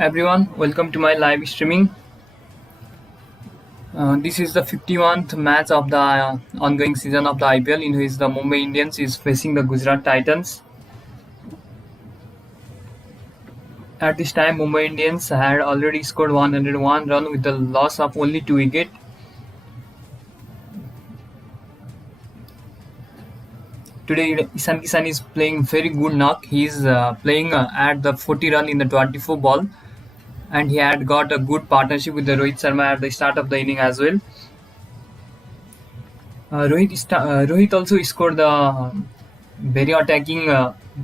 Everyone, welcome to my live streaming. This is the 51st match of the ongoing season of the IPL, in which the Mumbai Indians is facing the Gujrat Titans. At this time, Mumbai Indians had already scored 101 run with the loss of only 2 wickets. Today, Isan Kishan is playing very good knock. He is playing at the 40 run in the 24 ball, and he had got a good partnership with the Rohit Sharma at the start of the inning as well. Rohit also scored the very attacking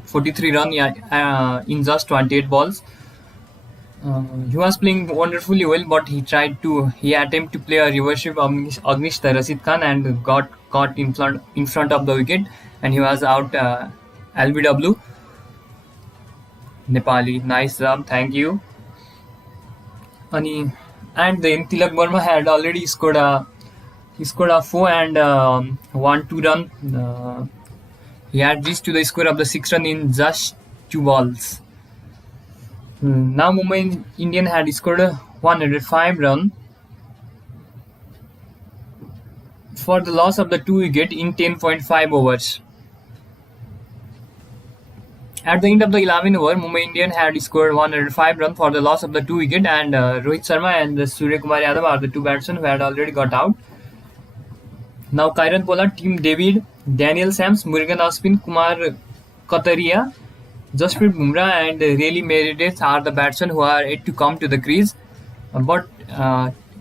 43 run in just 28 balls. He was playing wonderfully well, but he attempted to play a reverse sweep against Rashid Khan and got caught in front of the wicket, and he was out. LBW Nepali, nice job, thank you. And then Tilak Burma had already scored a 4 and 1-2 run. He had reached to the score of the 6 run in just 2 balls. Now Mumbai Indian had scored 105 run for the loss of the 2 wicket in 10.5 overs. At the end of the 11th over, Mumbai Indian had scored 105 run for the loss of the 2 wicket, and Rohit Sharma and Surya Kumar Yadav are the two batsmen who had already got out. Now Kieron Pollard, Tim David, Daniel Sams, Murugan Ashwin, Kumar Kataria, Jasprit Bumrah and Really Meredith are the batsmen who are yet to come to the crease. But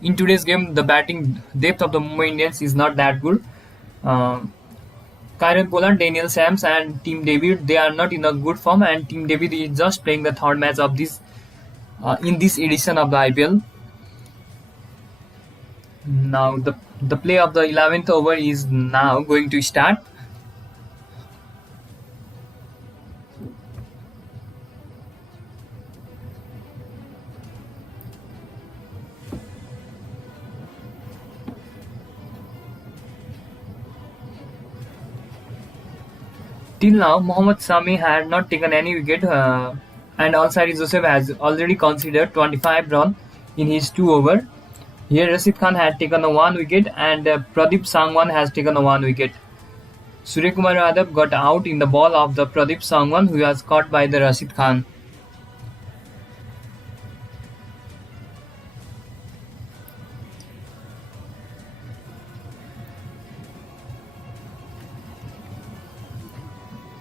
in today's game, the batting depth of the Mumbai Indians is not that good. Kieron Pollard, Daniel Sams and Tim David, they are not in a good form, and Tim David is just playing the third match of this in this edition of the IPL. Now the play of the 11th over is now going to start. Till now, Mohammad Sami had not taken any wicket, and Alsari Joseph has already considered 25 run in his 2 over. Here Rashid Khan had taken a 1 wicket, and Pradeep Sangwan has taken a 1 wicket. Surya Kumar Yadav got out in the ball of the Pradeep Sangwan, who was caught by the Rashid Khan.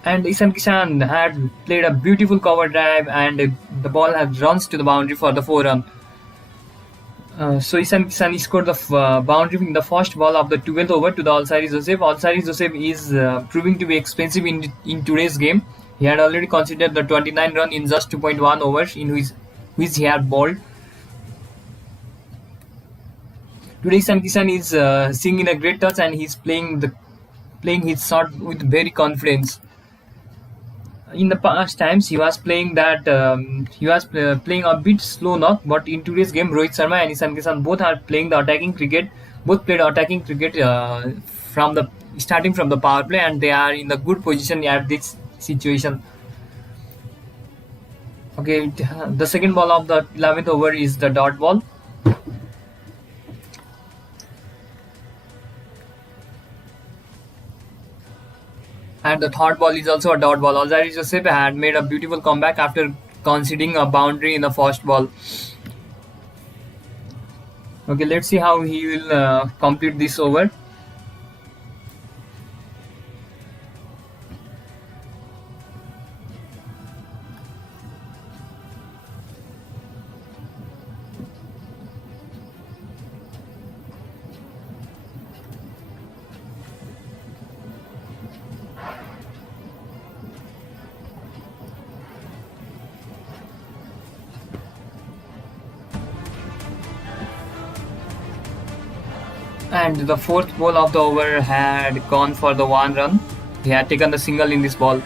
And Isan Kishan had played a beautiful cover drive, and the ball had runs to the boundary for the 4 run. So Isan Kishan scored the boundary in the first ball of the 12th over to the Alsari Joseph. Alsari Joseph is proving to be expensive in today's game. He had already considered the 29 run in just 2.1 overs in which he had bowled. Today Isan Kishan is seeing in a great touch, and he's playing his shot with very confidence. In the past times, he was playing playing a bit slow knock, but in today's game, Rohit Sharma and Isan Kishan both are playing the attacking cricket. Both played attacking cricket starting from the power play, and they are in the good position at this situation. Okay, the second ball of the 11th over is the dot ball. And the third ball is also a dot ball. Alzari Joseph had made a beautiful comeback after conceding a boundary in the first ball. Okay, let's see how he will complete this over. And the fourth ball of the over had gone for the 1 run. He had taken the single in this ball.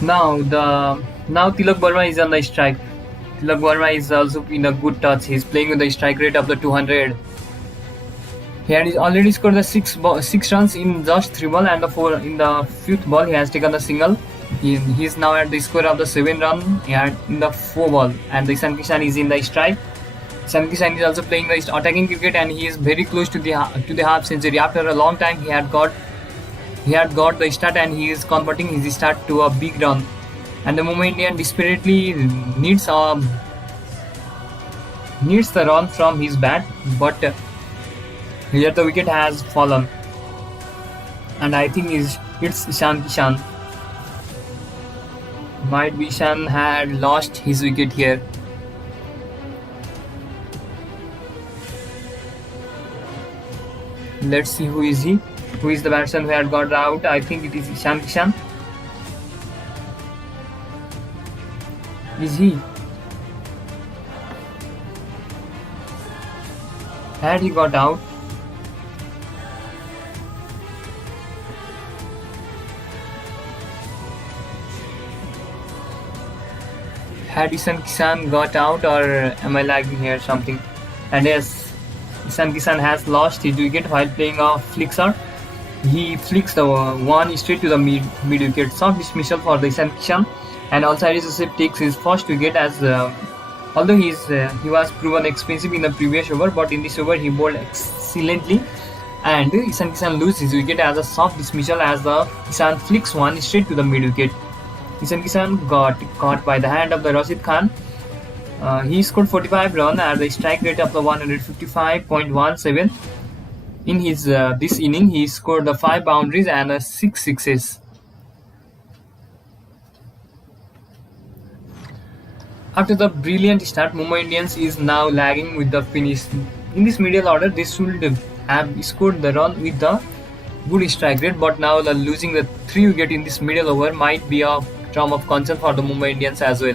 Now Tilak Burma is on the strike. Tilak Burma is also in a good touch. He's playing with the strike rate of the 200. He had already scored the six runs in just three ball, and the four in the fifth ball he has taken the single. He is now at the score of the 7 run. He had in the four ball, and the Ishan Kishan is in the strike. Ishan Kishan is also playing the attacking cricket, and he is very close to the half century. After a long time, he had got the start, and he is converting his start to a big run. And the Mumbai Indian desperately needs the run from his bat, but here the wicket has fallen, and I think it's Ishan Kishan. Might be Ishan had lost his wicket here. Let's see who is he. Who is the batsman who had got out? I think it is Ishan Kishan. Is he? Had he got out? Had Ishan Kishan got out, or am I lagging here something? And yes, Ishan Kishan has lost his wicket while playing a flicker. He flicks the one straight to the mid wicket. Soft dismissal for the Ishan Kishan, and also Yusuf takes his first wicket as although he was proven expensive in the previous over, but in this over he bowled excellently, and Ishan Kishan loses his wicket as a soft dismissal as the Ishan flicks one straight to the mid wicket. Ishan Kishan got caught by the hand of the Rashid Khan. He scored 45 runs at the strike rate of the 155.17. In his this inning, he scored the 5 boundaries and 6 sixes. After the brilliant start, Mumbai Indians is now lagging with the finish. In this middle order, they should have scored the run with the good strike rate, but now losing the 3 wicket in this middle over might be a term of concern for the Mumbai Indians as well.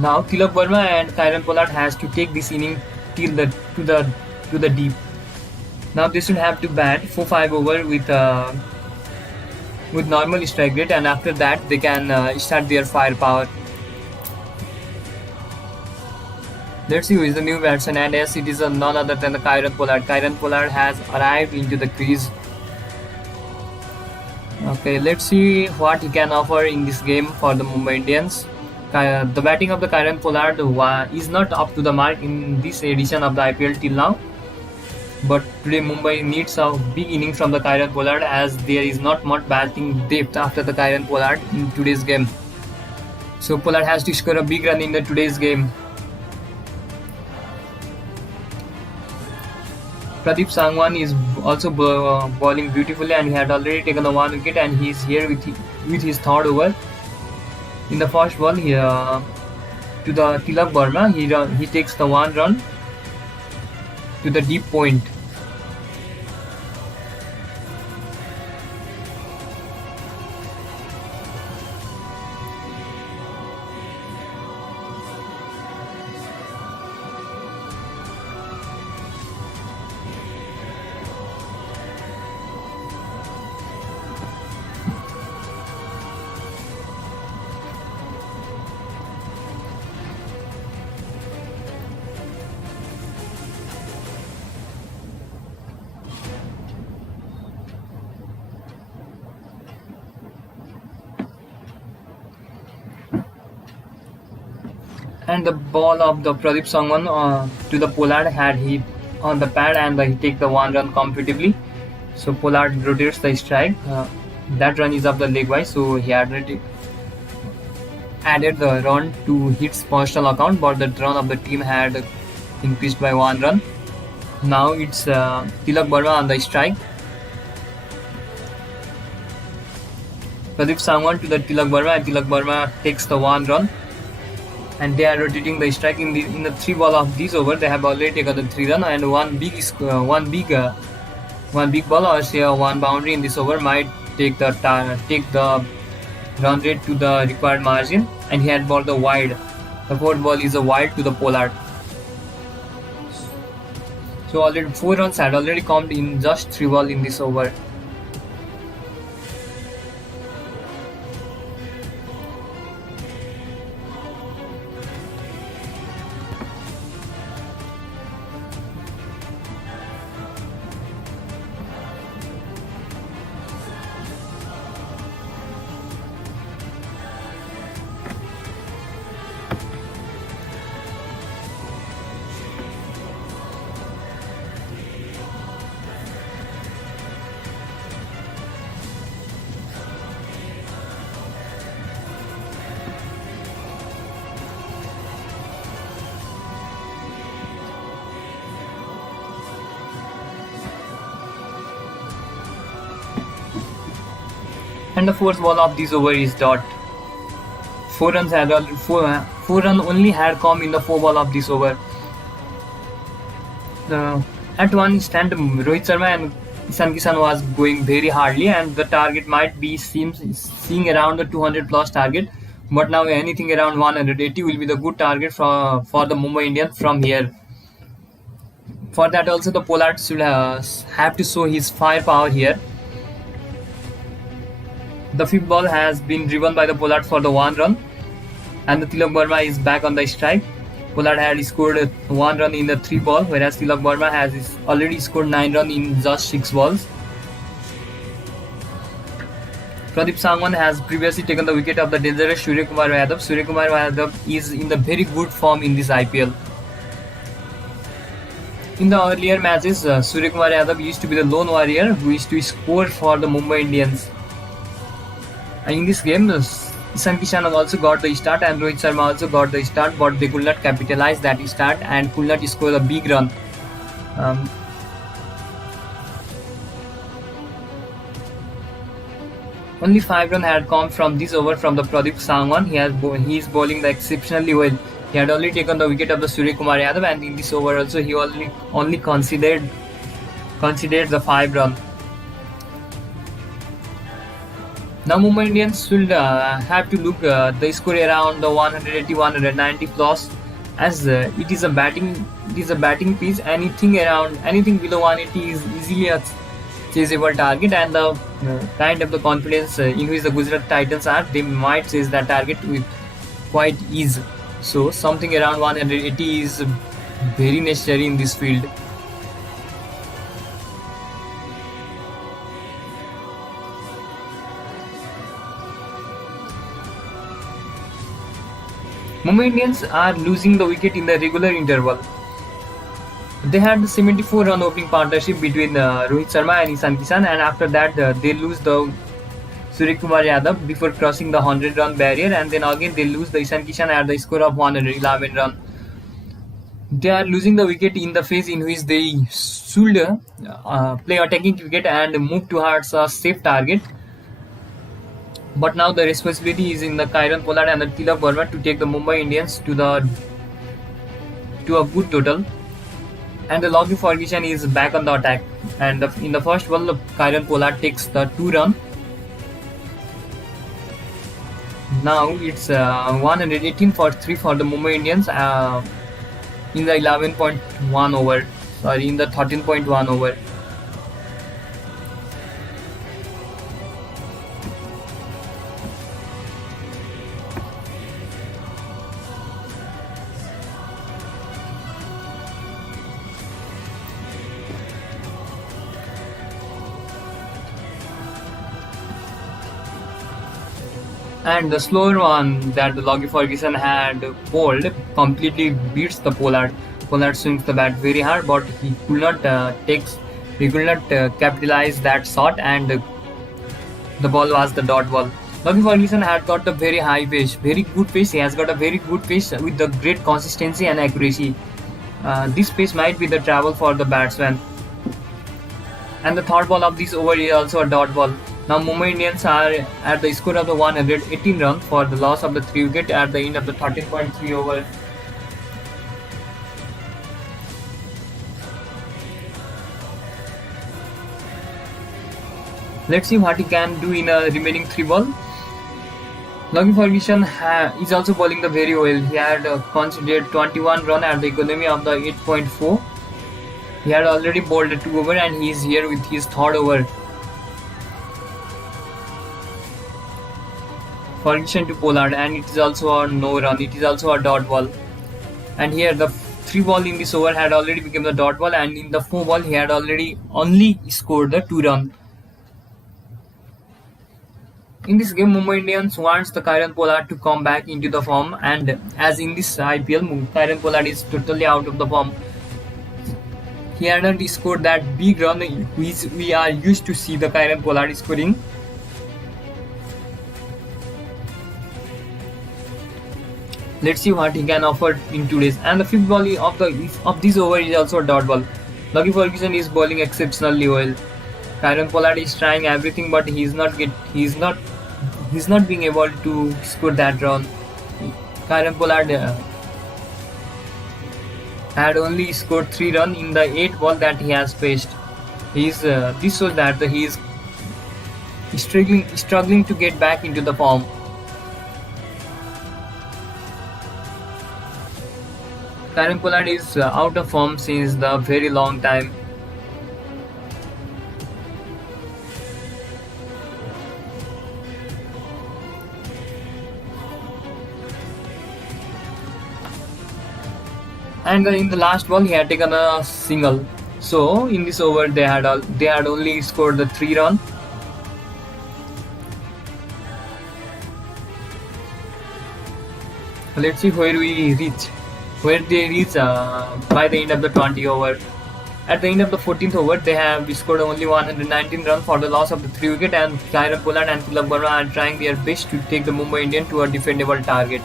Now Tilak Verma and Kieron Pollard has to take this inning till to the deep. Now they should have to bat 4-5 over with normal strike rate, and after that they can start their firepower. Let's see who is the new batsman, and yes, it is none other than the Kieron Pollard. Kieron Pollard has arrived into the crease. Okay, let's see what he can offer in this game for the Mumbai Indians. The batting of the Kieron Pollard is not up to the mark in this edition of the IPL till now. But today Mumbai needs a big inning from the Kieron Pollard, as there is not much batting depth after the Kieron Pollard in today's game. So Pollard has to score a big run in today's game. Pradeep Sangwan is also bowling beautifully, and he had already taken the 1 wicket, and he is here with his third over. In the first ball, to the Tilak Verma, he takes the 1 run to the deep point. And the ball of the Pradeep Sangwan to the Pollard had hit on the pad, and he take the 1 run comfortably. So Pollard rotates the strike. That run is of the leg wise, so he had added the run to his personal account, but the run of the team had increased by 1 run. Now it's Tilak Verma on the strike. Pradeep Sangwan to the Tilak Verma, and Tilak Verma takes the 1 run. And they are rotating the strike in the 3 ball of this over. They have already taken the 3 run, and one big ball, or say 1 boundary in this over might take the run rate to the required margin. And he had balled the wide. The 4th ball is a wide to the Pollard. So already 4 runs had already come in just 3 balls in this over. And the fourth ball of this over is dot. 4 runs had already, 4 run only had come in the 4 ball of this over. At one instant, Rohit Sharma and Ishan Kishan was going very hardly, and the target might be seeing around the 200 plus target. But now anything around 180 will be the good target for the Mumbai Indians from here. For that also the Pollard should have to show his firepower here. The fifth ball has been driven by the Pollard for the 1 run, and the Tilak Burma is back on the strike. Pollard had scored 1 run in the 3 ball, whereas Tilak Burma has already scored 9 runs in just 6 balls. Pradeep Sangwan has previously taken the wicket of the dangerous Surya Kumar Yadav. Surya Kumar Yadav is in the very good form in this IPL. In the earlier matches, Surya Kumar Yadav used to be the lone warrior who used to score for the Mumbai Indians. And in this game, Ishan Kishan also got the start and Rohit Sharma also got the start, but they could not capitalize that start and could not score a big run. Only 5 runs had come from this over from the Pradeep Sangwan. He is bowling exceptionally well. He had already taken the wicket of the Surya Kumar Yadav, and in this over also he only considered the 5 run. Now Mumbai Indians should have to look the score around the 180-190 plus, as it is a batting pitch. Anything below 180 is easily a chaseable target, and the kind of the confidence in which the Gujrat Titans are, they might chase that target with quite ease. So something around 180 is very necessary in this field. Mumbai Indians are losing the wicket in the regular interval. They had the 74-run opening partnership between Rohit Sharma and Ishan Kishan, and after that they lose the Surya Kumar Yadav before crossing the 100-run barrier, and then again they lose the Ishan Kishan at the score of 111 run. They are losing the wicket in the phase in which they should play attacking cricket and move towards a safe target. But now the responsibility is in the Kieron Pollard and the Tilak Burma to take the Mumbai Indians to a good total. And the Lockie Ferguson is back on the attack. And in the first ball, Kieron Pollard takes the 2 run. Now it's 118 for 3 for the Mumbai Indians in the 11.1 over. Sorry, in the 13.1 over. And the slower one that the Lockie Ferguson had bowled completely beats the Pollard. Pollard swings the bat very hard, but he could not capitalize that shot, and the ball was the dot ball. Lockie Ferguson had got a very high pace, very good pace. He has got a very good pace with the great consistency and accuracy. This pace might be the trouble for the batsman. And the third ball of this over is also a dot ball. Now Mumbai Indians are at the score of the 118 runs for the loss of the 3 wicket at the end of the 13.3 over. Let's see what he can do in a remaining 3 ball. Lockie Ferguson is also bowling the very well. He had considered 21 runs at the economy of the 8.4. He had already bowled a 2 over, and he is here with his 3rd over. Ferguson to Pollard, and it is also a no run. It is also a dot ball. And here the 3 ball in this over had already become the dot ball, and in the 4 ball he had already only scored the 2 run. In this game, Mumbai Indians wants the Kieron Pollard to come back into the form, and as in this IPL, Kieron Pollard is totally out of the form. He hadn't scored that big run which we are used to see the Kieron Pollard scoring. Let's see what he can offer in today's. And the 5th ball of this over is also a dot ball. Lockie Ferguson is bowling exceptionally well. Kieron Pollard is trying everything, but he is not he's not being able to score that run. Kieran Pollard had only scored 3 runs in the 8 balls that he has faced. This shows that he is struggling to get back into the form. Kieran Pollard is out of form since the very long time. And in the last ball, he had taken a single. So in this over, they had only scored the 3 run. Let's see where they reach by the end of the 20 over. At the end of the 14th over, they have scored only 119 runs for the loss of the 3 wicket, and Kieran Pollard and Tilak Verma are trying their best to take the Mumbai Indians to a defendable target.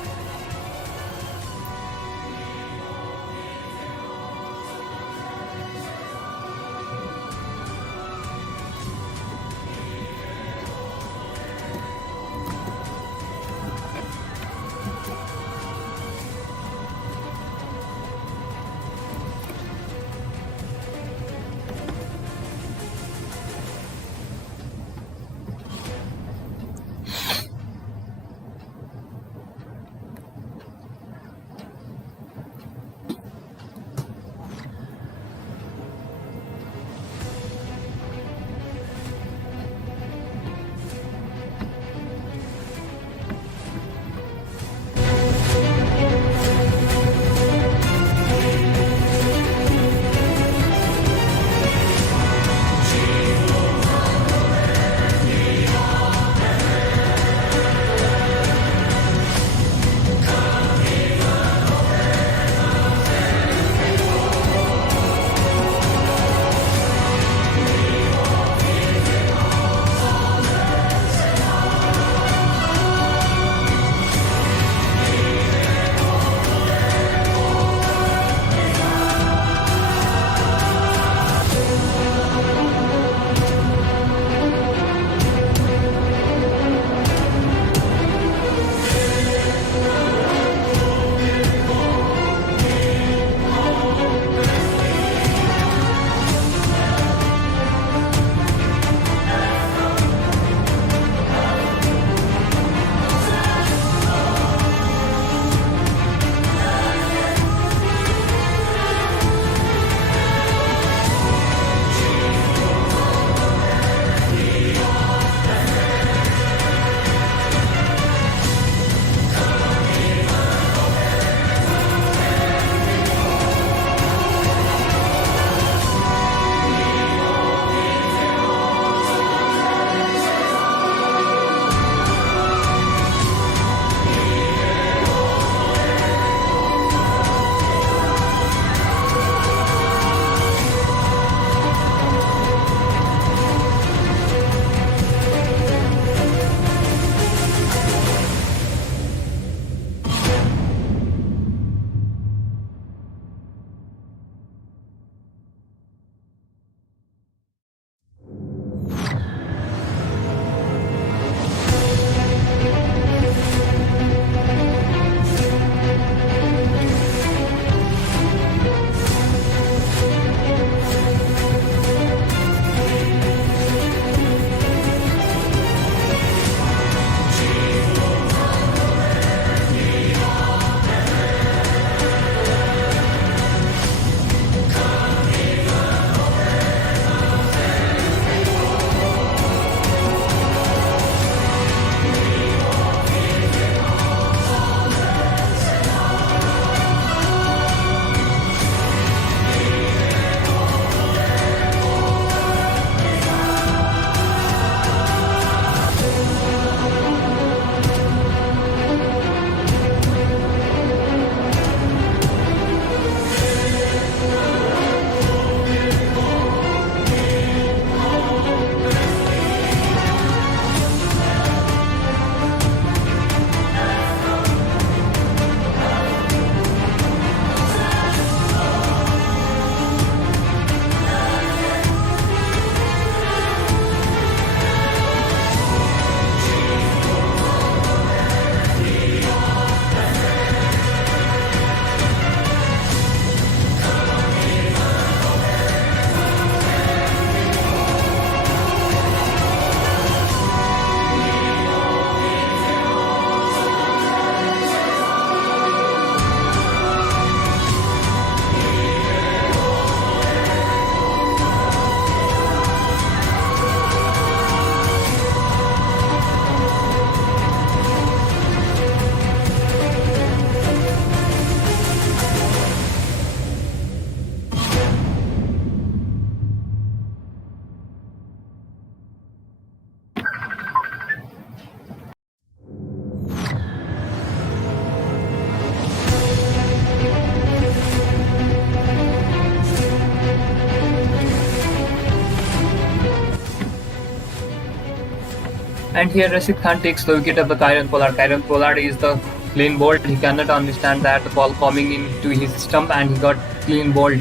And here Rashid Khan takes the wicket of the Kieron Pollard. Kieron Pollard is the clean bowled. He cannot understand that the ball coming into his stump, and he got clean bowled.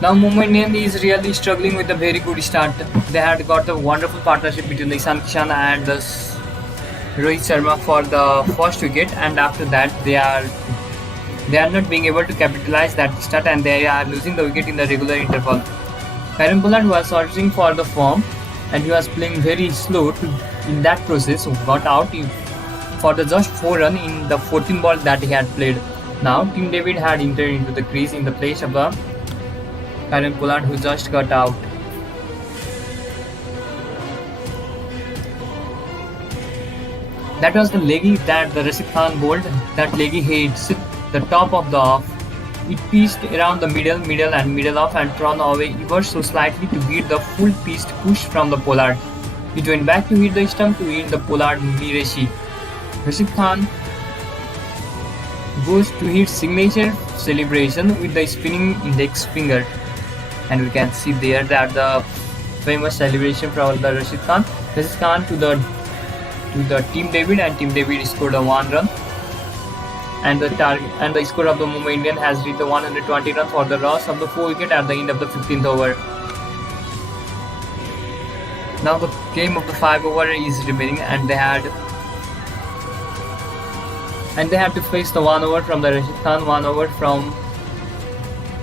Now Mumbai Indians is really struggling with a very good start. They had got a wonderful partnership between the Ishan Kishan and the Rohit Sharma for the first wicket, and after that they are not being able to capitalize that start, and they are losing the wicket in the regular interval. Kieron Pollard was searching for the form, and he was playing very slow in that process. Got out for the just 4 run in the 14 ball that he had played. Now Tim David had entered into the crease in the place of the Kieron Pollard, who just got out. That was the leggy that the Rashid Khan bowled. That leggy hits the top of the off. It pitched around the middle and middle off and thrown away ever so slightly to beat the full pitched push from the Pollard. It went back to hit the stump to hit the Pollard Mireshi. Rashid Khan goes to his signature celebration with the spinning index finger. And we can see there that the famous celebration from the Rashid Khan. Rashid Khan to the Team David, and Team David scored a 1 run. And the score of the Mumbai Indians has reached the 120 runs for the loss of the 4 wicket at the end of the 15th over. Now the game of the 5 over is remaining, and they had to face the 1 over from the Rashid Khan, 1 over from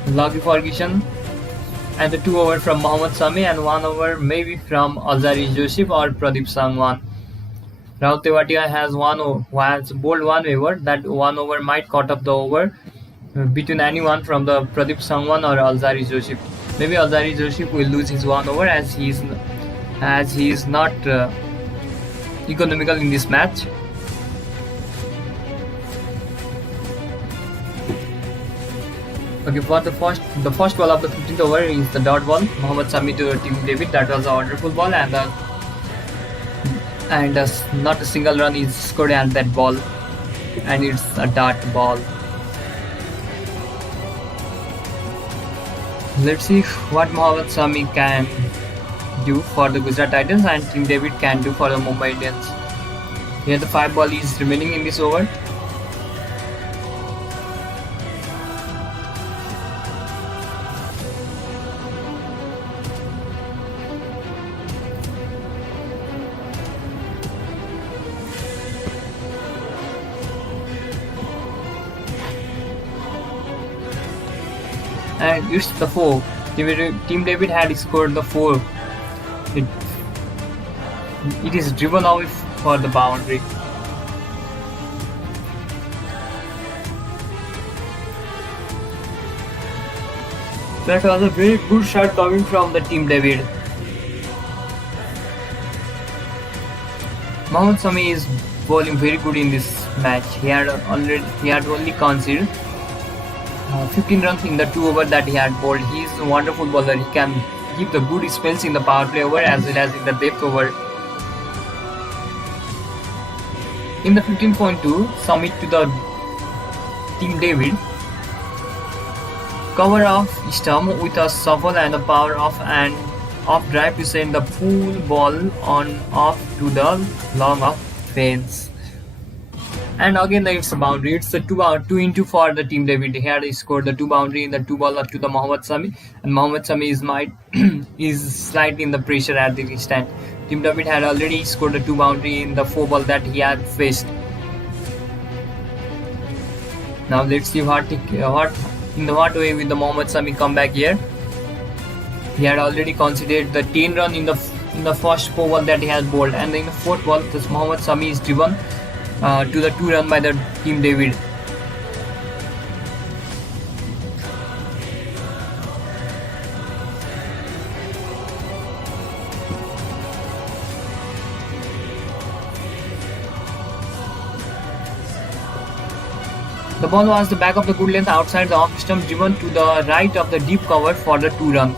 Lockie Ferguson, and the 2 over from Mohammad Sami, and 1 over maybe from Alzari Joseph or Pradeep Sangwan. Rahul Tewatia has bowled 1 over. That 1 over might cut off the over between anyone from the Pradeep Sangwan or Alzari Joseph. Maybe Alzari Joseph will lose his 1 over as he is not economical in this match. Okay, for the first ball of the 15th over is the dot ball. Mohammad Sami to Team David. That was a wonderful ball, and not a single run is scored at that ball, and it's a dart ball. Let's see what Mohammad Sami can do for the Gujrat Titans and Team David can do for the Mumbai Indians. Here the 5 ball is remaining in this over. And it's the 4. Team David had scored the 4. It is driven away for the boundary. That was a very good shot coming from the Team David. Mohammad Sami is bowling very good in this match. He had only conceded 15 runs in the 2 over that he had bowled. He is a wonderful bowler. He can give the good spells in the power play over as well as in the depth over. In the 15.2, submit to the Team David. Cover off stump with a shuffle and a power off and off drive to send the full ball on off to the long off fence. And again it's a boundary. It's a 2 into for the Team David. He had scored the 2 boundary in the 2 ball to the Mohammad Sami, and Mohammad Sami is slightly in the pressure at this stand. Team David had already scored the 2 boundary in the 4 ball that he had faced. Now let's see what way will the Mohammad Sami come back here. He had already conceded the 10 run in the first 4 ball that he has bowled, and in the 4th ball this Mohammad Sami is driven to the 2 run by the Team David. The ball was the back of the good length outside the off stump, driven to the right of the deep cover for the 2 run.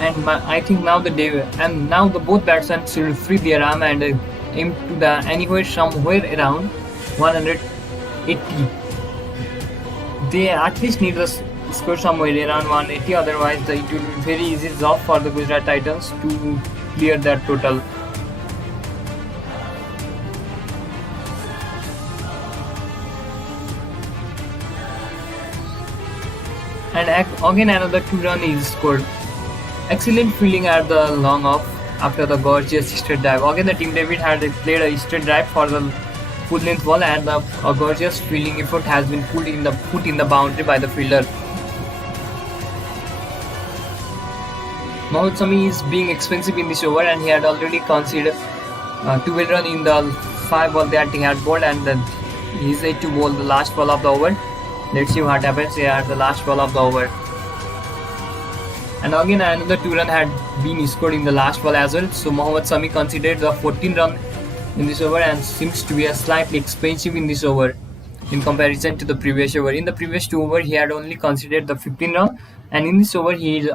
And I think now the both batsmen should free their arm and aim to the anywhere somewhere around 180. They at least need score somewhere around 180. Otherwise, it will be very easy job for the Gujarat Titans to clear that total. And again another 2 run is scored. Excellent fielding at the long off after the gorgeous straight drive. Again the team David had played a straight drive for the full length ball, and a gorgeous fielding effort has been put in the boundary by the fielder. Mohammad Sami is being expensive in this over, and he had already conceded 12 run in the 5 ball that he had bowled, and he is yet to bowl the last ball of the over. Let's see what happens here at the last ball of the over. And again another 2 run had been scored in the last ball as well. So Mohammad Sami considered the 14 run in this over and seems to be a slightly expensive in this over in comparison to the previous over. In the previous 2 over he had only considered the 15 run, and in this over he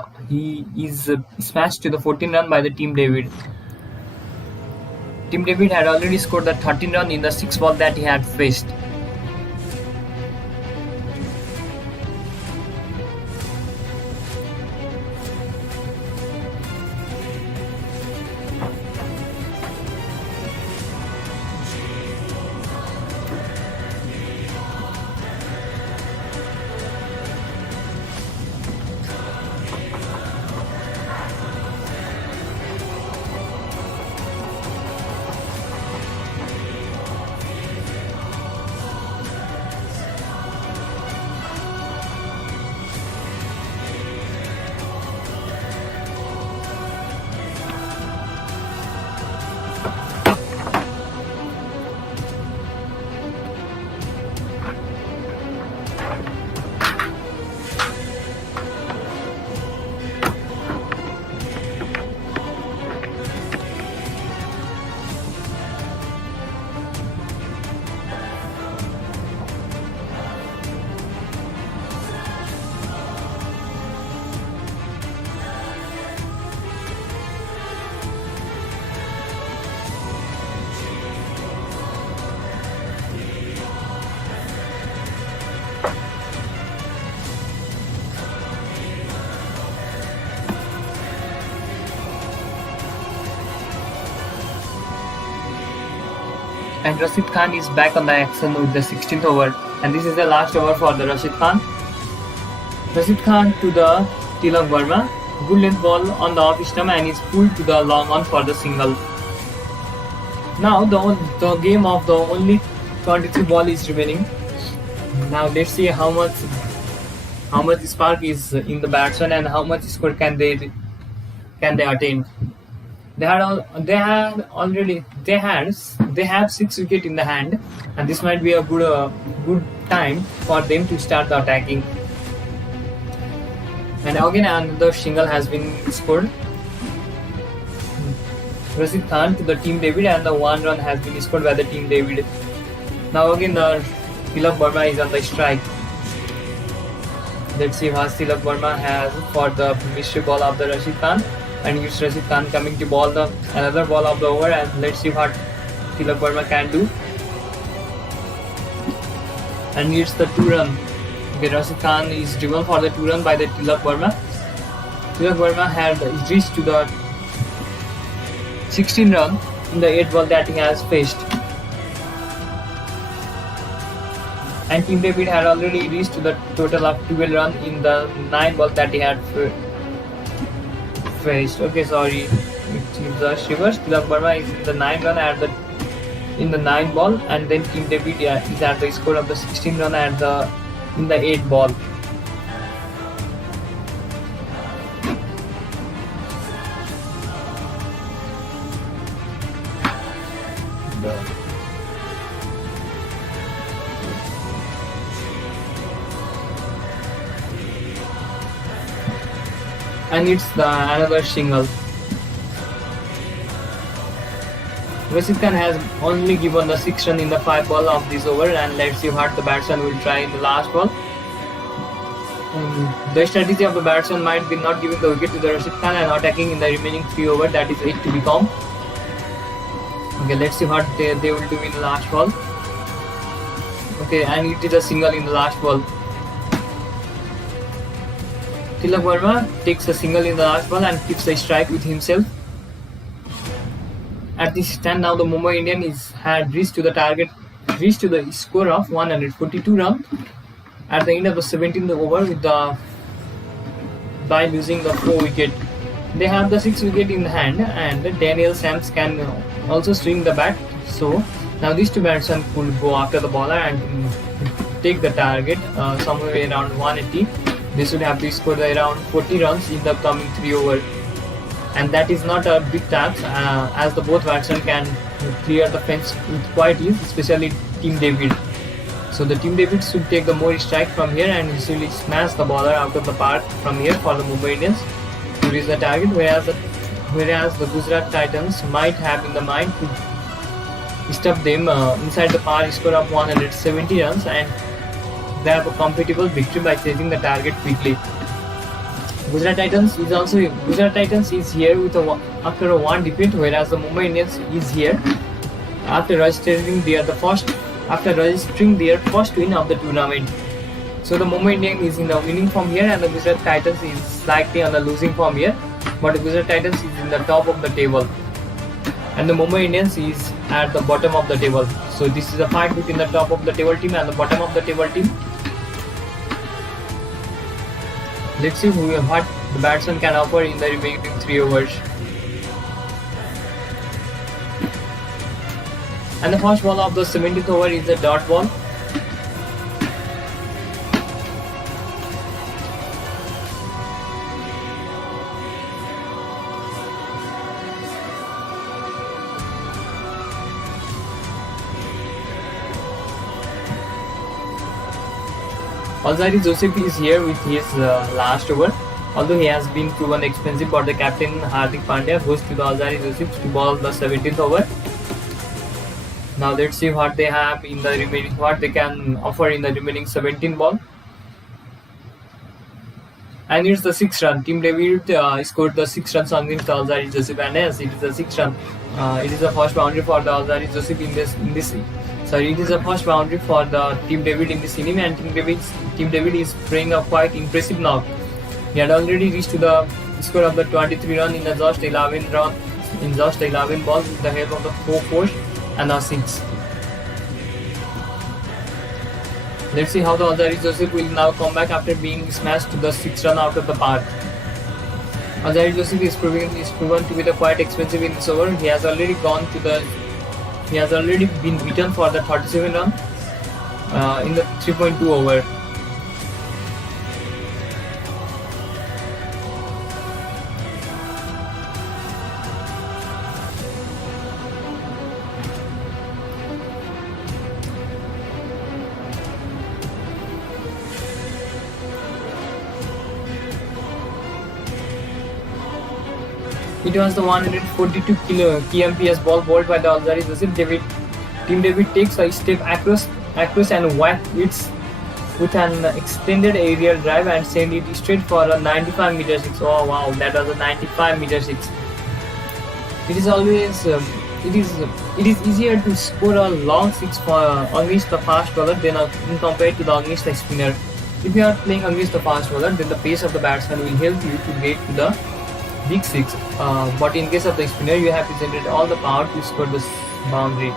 is smashed to the 14 run by the team David. Team David had already scored the 13 run in the 6 ball that he had faced. And Rashid Khan is back on the action with the 16th over, and this is the last over for the Rashid Khan. Rashid Khan to the Tilak Verma, good length ball on the off stump, and is pulled to the long on for the single. Now the game of the only 23 ball is remaining. Now let's see how much spark is in the batsman and how much score can they attain. They have 6 wickets in the hand, and this might be a good time for them to start the attacking. And again another single has been scored. Rashid Khan to the team David, and the 1 run has been scored by the team David. Now again the Tilak Verma is on the strike. Let's see what Tilak Verma has for the mystery ball of the Rashid Khan. And it's Rashid Khan coming to bowl another ball of the over, and let's see what Tilak Verma can do. And it's the 2 run. Okay, Rashid Khan is driven for the 2 run by the Tilak Verma. Tilak Verma had reached to the 16 run in the 8 ball that he has faced. And Team David had already reached to the total of 12 run in the 9 ball that he had faced. Okay, sorry, it's the reverse. Tilak Verma is in the 9 run in the 9 ball, and then Team David is at the score of the 16 run in the 8 ball. And it's another single. Rashid Khan has only given the 6 run in the 5 ball of this over, and let's see what the batsman will try in the last ball. The strategy of the batsman might be not giving the wicket to the Rashid Khan and attacking in the remaining 3 overs, that is yet to become. Okay, let's see what they will do in the last ball. Okay, and it is a single in the last ball. Tilak Verma takes a single in the last ball and keeps the strike with himself. At this stand now the Mumbai Indian had reached to the target, reached to the score of 142 runs at the end of the 17th over by losing the 4 wicket. They have the 6 wicket in hand and Daniel Sams can also swing the bat. So now these two batsmen could go after the bowler and take the target somewhere around 180. They should have to score around 40 runs in the coming 3 overs. And that is not a big task as the both batsmen can clear the fence with quite ease, especially Team David. So the Team David should take the more strike from here and easily smash the bowler out of the park from here for the Mumbai Indians to reach the target, whereas the Gujrat Titans might have in the mind to stop them inside the par score of 170 runs and they have a comfortable victory by chasing the target quickly. Gujrat Titans is here with after a one defeat, whereas the Mumbai Indians is here after registering their first win of the tournament. So the Mumbai Indians is in the winning form here and the Gujrat Titans is slightly on the losing form here, but the Gujrat Titans is in the top of the table and the Mumbai Indians is at the bottom of the table. So this is a fight between the top of the table team and the bottom of the table team. Let's see what the batsman can offer in the remaining 3 overs. And the first ball of the 17th over is a dot ball. Alzari Joseph is here with his last over. Although he has been proven expensive, but the captain Hardik Pandya goes to the Alzari Joseph to ball the 17th over. Now let's see what they have in the remaining, what they can offer in the remaining 17 ball. And it's the 6th run. Team David scored the 6 runs against the Alzari Joseph, and yes, it is the 6th run. It is the first boundary for the Alzari Joseph in this. Sorry, it is the first boundary for the Team David in this inning, and Team David is playing a quite impressive knock. He had already reached to the score of the 23 run in just 11 balls with the help of the 4 fours and a 6. Let's see how the Alzari Joseph will now come back after being smashed to the 6th run out of the park. Alzari Joseph is proven to be quite expensive in this over. He has already been beaten for the 37 run in the 3.2 over. It was the 142 kmp's ball bowled by the Alzari Joseph. Team David takes a step across and whacked it with an extended aerial drive and send it straight for a 95 meter 6. Oh wow, that was a 95 meter 6. It is always it is easier to score a long 6 against the fast bowler than compared to the against the spinner. If you are playing against the fast bowler, then the pace of the batsman will help you to get to the big 6. But in case of the spinner, you have to generate all the power to score this boundary.